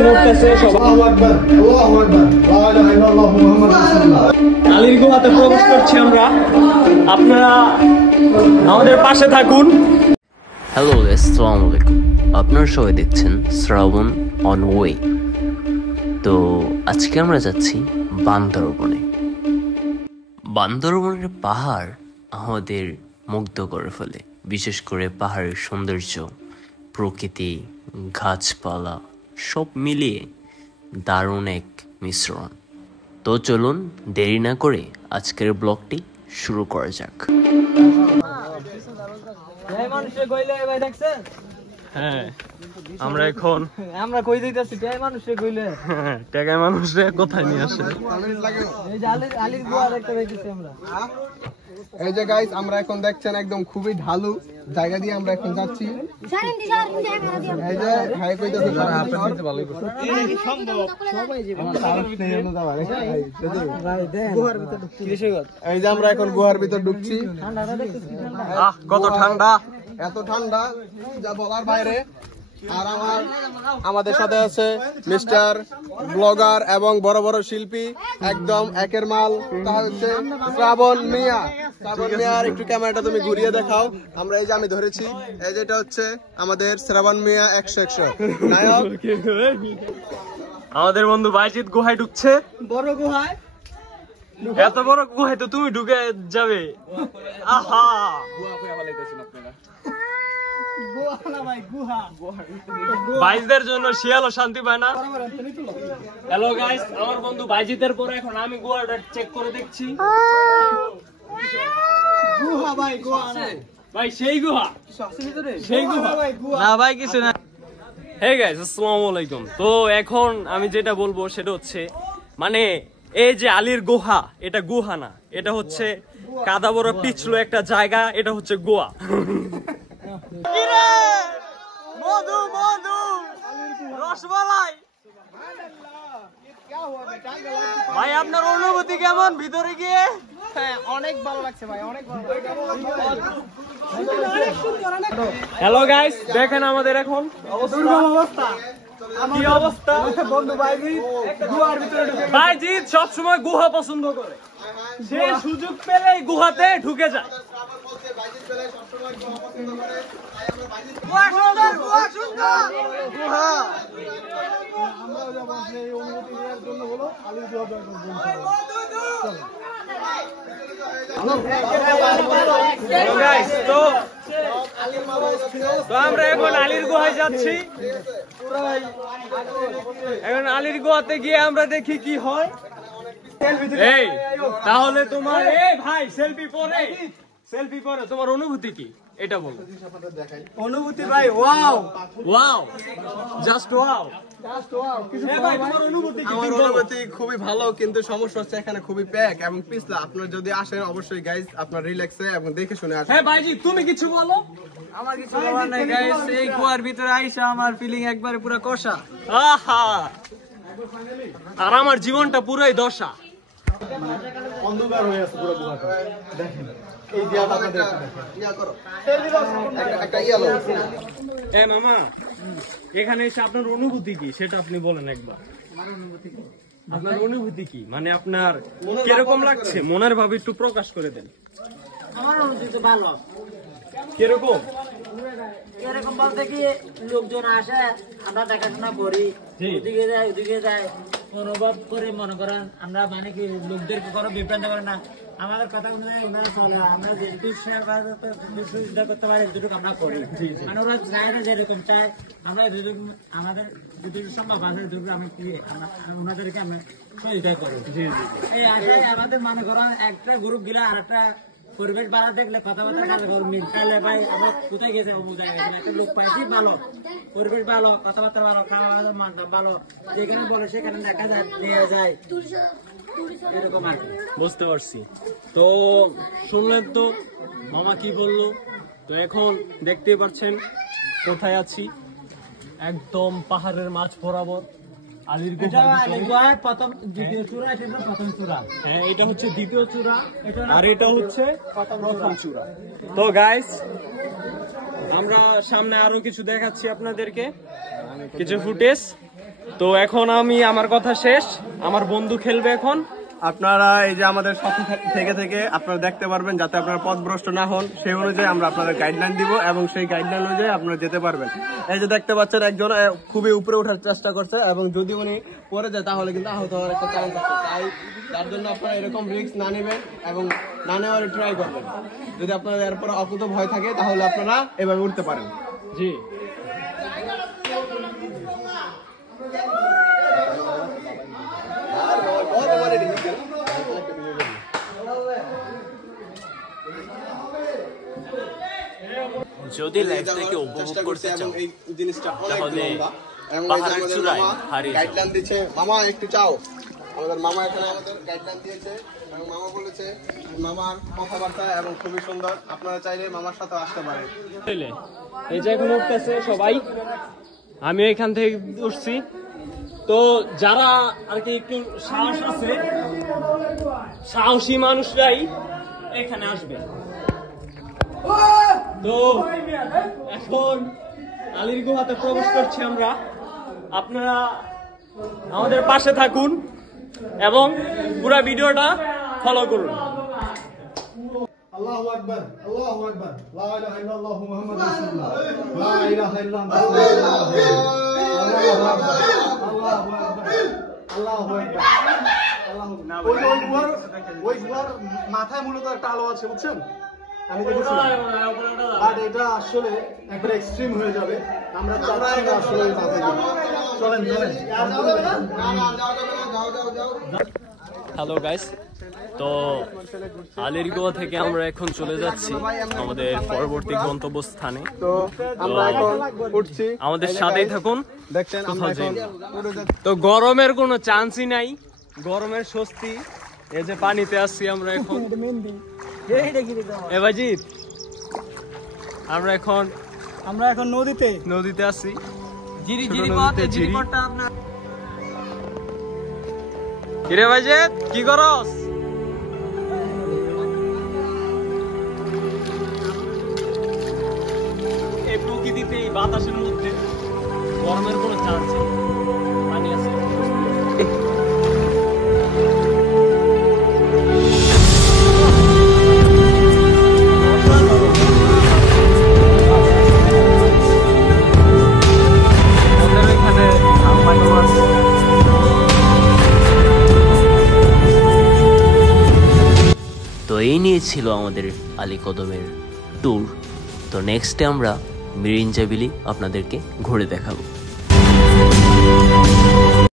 এখন উঠতেছে আলীর গুহাতে প্রবেশ করছি আমরা, আপনারা আমাদের পাশে থাকুন। হ্যালো, আসসালামু আলাইকুম। আপনারা সবাই দেখছেন শ্রাবণ অন ওয়ে। তো আজকে আমরা যাচ্ছি বান্দরবনে। বান্দরবনের পাহাড় আমাদের মুগ্ধ করে ফেলে, বিশেষ করে পাহাড়ের সৌন্দর্য, প্রকৃতি, গাছপালা সব মিলিয়ে দারুণ এক মিশ্রণ। তো চলুন দেরি না করে আজকের ব্লগটি শুরু করা যাক। হ্যাঁ, আমরা এখন আমরা কই দিতেছি টাই মানুষে কইলে টাকা মানুষে কোথায় নিয়ে আসে। এই যে আলীর গুহা দেখতে পাইতেছি আমরা। এই যে গাইস, আমরা এখন দেখছেন একদম খুবই ঢালু জায়গা দিয়ে আমরা এখন যাচ্ছি। এই যে ভাই কইতেছে এই যে আমরা এখন গুহার ভিতর ঢুকছি। কত ঠান্ডা, এত ঠান্ডা যা বলার বাইরে। আর আমাদের সাথে আছে মিস্টার ব্লগার এবং বড় বড় শিল্পী, একদম একের মাল, তা হচ্ছে শ্রাবণ মিয়া। শ্রাবণ মিয়ার একটু ক্যামেরাটা তুমি ঘুরিয়ে দেখাও। আমরা এই যে আমি ধরেছি, এই যেটা হচ্ছে আমাদের শ্রাবণ মিয়া 100 নায়ক। আমাদের বন্ধু বাইজিৎ গুহায় ঢুকছে। বড় গুহায়, এত বড় গুহায় তো তুমি ঢুকে যাবে। আহা, বাইজদের জন্য শিয়ালও শান্তি পায় না। হ্যালো গাইস, আমার বন্ধু বাইজিতের পরে এখন আমি গুহাটা চেক করে দেখছি। গুহা ভাই, গুহা না ভাই, সেই গুহা, সেই গুহা না ভাই, কিছু না। হে গাইস, আসসালামু আলাইকুম। তো এখন আমি যেটা বলবো সেটা হচ্ছে, মানে এই যে আলীর গুহা, এটা গুহা না, এটা হচ্ছে কাদা বড় পিছলো একটা জায়গা, এটা হচ্ছে গোয়া। মধু মধু রসমালাই। ভাই, আপনার অনুভূতি কেমন ভিতরে গিয়ে? হ্যাঁ, অনেক ভালো লাগছে ভাই, অনেক ভালো লাগছে। হ্যালো গাইস, দেখেন আমাদের এখন অবস্থা, কি অবস্থা। বন্ধু বাইজিৎ গুহার ভিতরে ঢুকে, বাইজিৎ সবসময় গুহা পছন্দ করে, সে সুযোগ পেলেই গুহাতে ঢুকে যায়। গুহা সুন্দর, গুহা সুন্দর, গুহা তো আমরা এখন আলীর গুহায় যাচ্ছি। এখন আলীর গুহাতে গিয়ে আমরা দেখি কি হয়। এই তাহলে তোমার, এই ভাই, সেলফি পরে, সেলফি পরে তোমার অনুভূতি কি এটা বলো। অনুভূতি ভাই, ওয়াও ওয়াও, জাস্ট ওয়াও। আমার অনুভূতি খুবই ভালো, কিন্তু সমস্যা হচ্ছে এখানে খুবই প্যাক এবং পিছলা। আপনারা যদি আসেন অবশ্যই গাইস আপনারা রিল্যাক্সে এবং দেখে শুনে আসেন। হ্যাঁ ভাইজি, তুমি কিছু বলো। আমার কিছু বলার নাই গাইস, এই কুয়ার ভিতরে আইসা আমার ফিলিং একবারে পুরো কষা। আহা, আর আমার জীবনটা পুরোই দশা। অন্ধকার হয়ে আছে পুরো গুহাটা, দেখেন এই দিয়াটা আপনাদের ইয়া করো, একটা ইয়া লাও। এ মামা, এখানে এসে আপনার অনুভূতি কি সেটা আপনি বলেন একবার। আপনার অনুভূতি কি, মানে আপনার কিরকম লাগছে, মনের ভাবে একটু প্রকাশ করে দেন। আমার অনুভূতি ভালো। কিরকম? এরকম বলতে কি, লোকজন আসে, আমরা দেখাশোনা করি, ওদিকে যাই ওদিকে যাই, অনুভব করে মনে করেন আমরা, মানে কি লোকদেরকে কোনো বিভ্রান্ত করে না, আমাদের কথা অনুযায়ী ওনারা চলে। আমরা যেটুকু সুবিধা করতে পারি যেটুকু আমরা করি, মানে ওরা চায় না যেরকম চায়, আমরা আমাদের যেটুকু সম্ভব আছে যেটুকু আমরা কি ওনাদেরকে আমরা সহযোগিতা করি। এই আশায় আমাদের মনে করেন একটা গ্রুপ গিলা আর একটা পরিবেশ ভালো দেখলে কথাবার্তা মিললে ভাই আমরা কোথায় গেছে একটা লোক পাইছি ভালো, পরিবেশ ভালো, কথাবার্তা ভালো, খাওয়া দাওয়া ভালো, যেখানে বলে সেখানে দেখা যায়, নিয়ে যায়, এরকম আর কি। বুঝতে পারছি। তো শুনলেন তো মামা কি বললো। তো এখন দেখতে পাচ্ছেন কোথায় আছি, একদম পাহাড়ের মাঝ বরাবর আলীর গুহা। প্রথম দ্বিতীয় চূড়া, এটা প্রথম চূড়া। হ্যাঁ, এটা হচ্ছে দ্বিতীয় চূড়া আর এটা হচ্ছে প্রথম চূড়া। তো গাইস, আমরা সামনে আরো কিছু দেখাচ্ছি আপনাদেরকে, কিছু ফুটেজ। তো এখন আমি আমার কথা শেষ, আমার বন্ধু খেলবে এখন। আপনারা এই যে আমাদের সাথে থেকে থেকে আপনারা দেখতে পারবেন, যাতে আপনারা পথভ্রষ্ট না হন সেই অনুযায়ী আমরা আপনাদের গাইডলাইন দিব এবং সেই গাইডলাইন অনুযায়ী আপনারা যেতে পারবেন। এই যে দেখতে পাচ্ছেন একজন খুবই উপরে ওঠার চেষ্টা করছে এবং যদি উনি পড়ে যায় তাহলে কিন্তু আহত হওয়ার একটা চান্স আছে। তাই তার জন্য আপনারা এরকম রিস্ক না নেবেন এবং না নেওয়ার ট্রাই করবেন। যদি আপনাদের এরপর অকুত ভয় থাকে তাহলে আপনারা এভাবে উঠতে পারেন। জি, যদি লাইফটাকে উপভোগ করতে চাও এই জিনিসটা তাহলে এবং পাহাড়ের চূড়ায় হারিয়ে যাও। গাইডলাইন দিচ্ছে। মামা একটু চাও, আমাদের মামা এখানে আমাদের গাইডলাইন দিয়েছে এবং মামা বলেছে, মামার কথাবার্তা এবং খুবই সুন্দর। আপনারা চাইলে মামার সাথে আসতে পারেন। এই যে এখন উঠতেছে সবাই, আমি এখান থেকে উঠছি। তো যারা আর কি একটু সাহস আছে, সাহসী মানুষরাই এখানে আসবে। তো এখন আলীর গুহাতে প্রবেশ করছি আমরা। আপনারা আমাদের পাশে থাকুন এবং পুরো ভিডিওটা ফলো করুন। আল্লাহু আকবার, আল্লাহু আকবার, লা ইলাহা ইল্লাল্লাহ মুহাম্মাদুর রাসূলুল্লাহ, লা ইলাহা ইল্লাল্লাহ, আল্লাহু আকবার, আল্লাহু আকবার, আল্লাহু আকবার, আল্লাহু আকবার। ওই গুহার মাথায় মূলত একটা আলো আছে, বুঝছেন? আমি দেখেছি, বাট এটা আসলে একবার এক্সট্রিম হয়ে যাবে। আমরা চাচ্ছি না আসলে মাথায় গিয়ে। চলেন চলেন। হ্যালো গাইস, তো আলীর গুহা থেকে আমরা এখন চলে যাচ্ছি আমাদের পরবর্তী গন্তব্যস্থানে। তো আমরা এখন উঠছি, আমাদের সাথেই থাকুন। দেখছেন আমরা এখন উঠে যাচ্ছি। তো গরমের কোনো চান্সই নাই, গরমের স্বস্তি। এই যে পানিতে আসছি আমরা এখন। এবাজিৎ, আমরা এখন নদীতে আছি। কিরে বাজিৎ, কি করস? এই প্রকৃতিতে, এই বাতাসের মধ্যে গরমের কোনো চান্স নেই, পানি আছে। তো এই নিয়ে ছিল আমাদের আলী কদমের ট্যুর। তো নেক্সটে আমরা মিরিঞ্জা ভ্যালি আপনাদেরকে ঘুরে দেখাবো।